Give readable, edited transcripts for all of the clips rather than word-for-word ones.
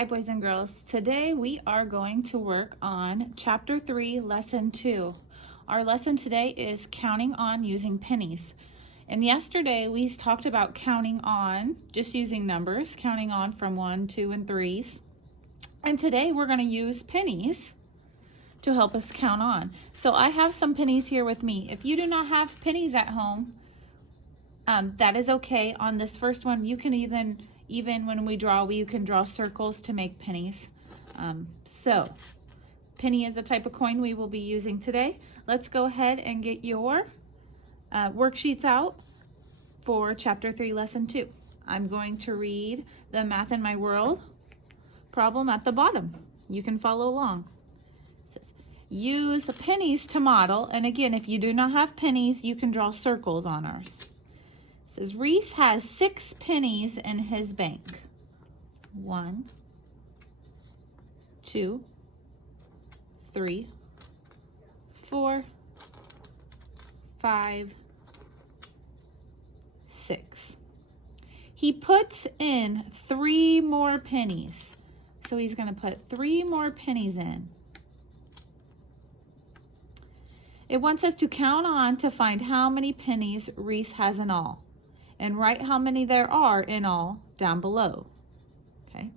Hi boys and girls. Today we are going to work on Chapter 3, Lesson 2. Our lesson today is counting on using pennies. And yesterday we talked about counting on, just using numbers, counting on from 1, 2, and 3s. And today we're going to use pennies to help us count on. So I have some pennies here with me. If you do not have pennies at home, that is okay. On this first one, you can even when we draw, you can draw circles to make pennies. So penny is a type of coin we will be using today. Let's go ahead and get your worksheets out for Chapter 3, Lesson 2. I'm going to read the Math in My World problem at the bottom. You can follow along. It says, use pennies to model. And again, if you do not have pennies, you can draw circles on ours. It says, Reese has 6 pennies in his bank. 1, 2, 3, 4, 5, 6. He puts in 3 more pennies. So he's going to put 3 more pennies in. It wants us to count on to find how many pennies Reese has in all. And write how many there are in all down below. Okay.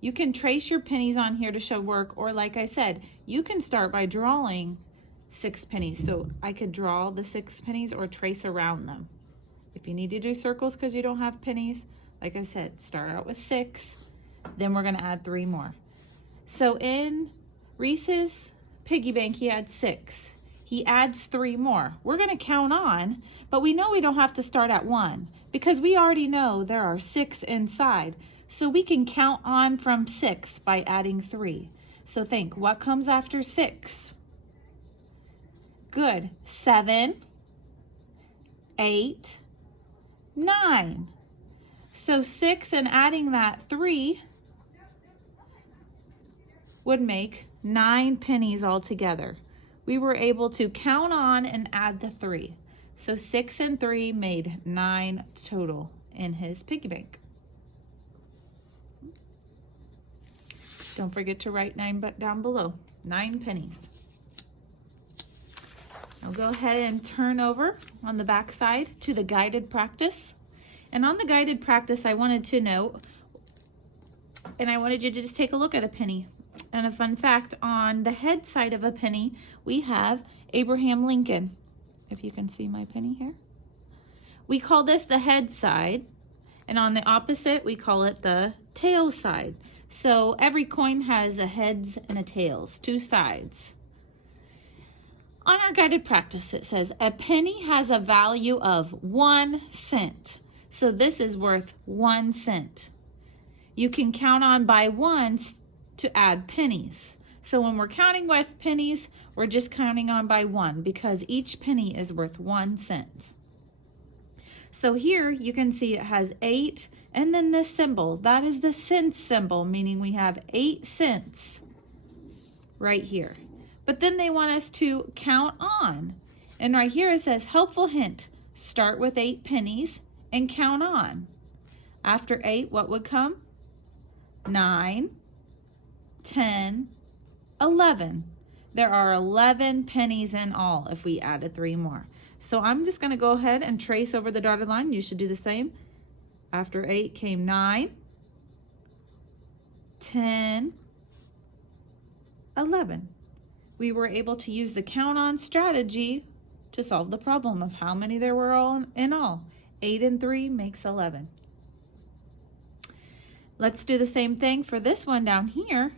You can trace your pennies on here to show work, or like I said, you can start by drawing 6 pennies. So I could draw the 6 pennies or trace around them. If you need to do circles because you don't have pennies, like I said, start out with 6, then we're going to add 3 more. So in Reese's piggy bank, he had 6. He adds 3 more. We're going to count on, but we know we don't have to start at 1 because we already know there are 6 inside. So we can count on from 6 by adding 3. So think, what comes after 6? Good. 7, 8, 9. So 6 and adding that 3 would make 9 pennies altogether. We were able to count on and add the 3. So 6 and 3 made 9 total in his piggy bank. Don't forget to write 9 down below. 9 pennies. I'll go ahead and turn over on the back side to the guided practice. And on the guided practice, I wanted to note, and I wanted you to just take a look at a penny. And a fun fact, on the head side of a penny, we have Abraham Lincoln. If you can see my penny here. We call this the head side, and on the opposite, we call it the tail side. So every coin has a heads and a tails, 2 sides. On our guided practice, it says, a penny has a value of 1 cent. So this is worth 1 cent. You can count on by ones to add pennies. So when we're counting with pennies, we're just counting on by 1 because each penny is worth 1 cent. So here you can see it has 8 and then this symbol. That is the cent symbol, meaning we have 8 cents right here. But then they want us to count on. And right here it says, helpful hint, start with 8 pennies and count on. After 8, what would come? 9, 10, 11. There are 11 pennies in all if we added 3 more. So I'm just going to go ahead and trace over the dotted line. You should do the same. After 8 came 9, 10, 11. We were able to use the count on strategy to solve the problem of how many there were all in all. 8 and 3 makes 11. Let's do the same thing for this one down here.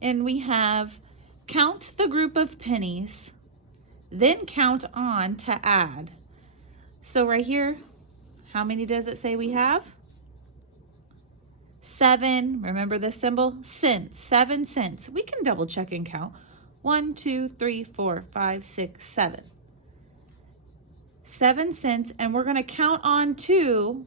And we have count the group of pennies, then count on to add. So right here, how many does it say we have? 7, remember this symbol? Cents, 7 cents. We can double check and count. 1, 2, 3, 4, 5, 6, 7. 7 cents, and we're going to count on 2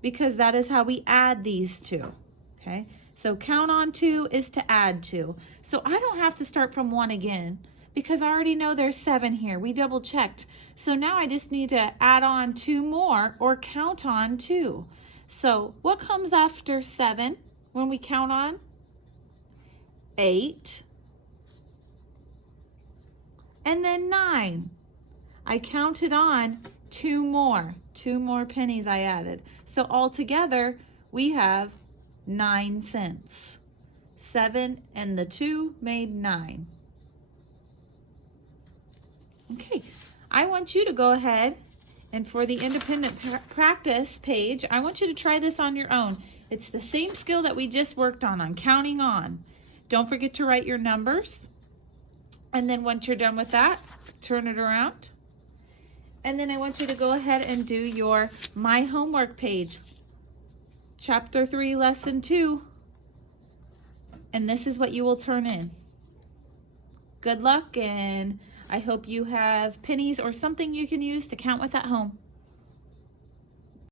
because that is how we add these 2, okay? So count on 2 is to add 2. So I don't have to start from 1 again because I already know there's 7 here. We double checked. So now I just need to add on 2 more or count on 2. So what comes after 7 when we count on 8 and then 9. I counted on 2 more pennies I added. So altogether, we have 9 cents. 7 and the 2 made 9. Okay, I want you to go ahead and for the independent practice page, I want you to try this on your own. It's the same skill that we just worked on counting on. Don't forget to write your numbers. And then once you're done with that, turn it around. And then I want you to go ahead and do your My Homework page. Chapter 3, Lesson 2. And this is what you will turn in. Good luck, and I hope you have pennies or something you can use to count with at home.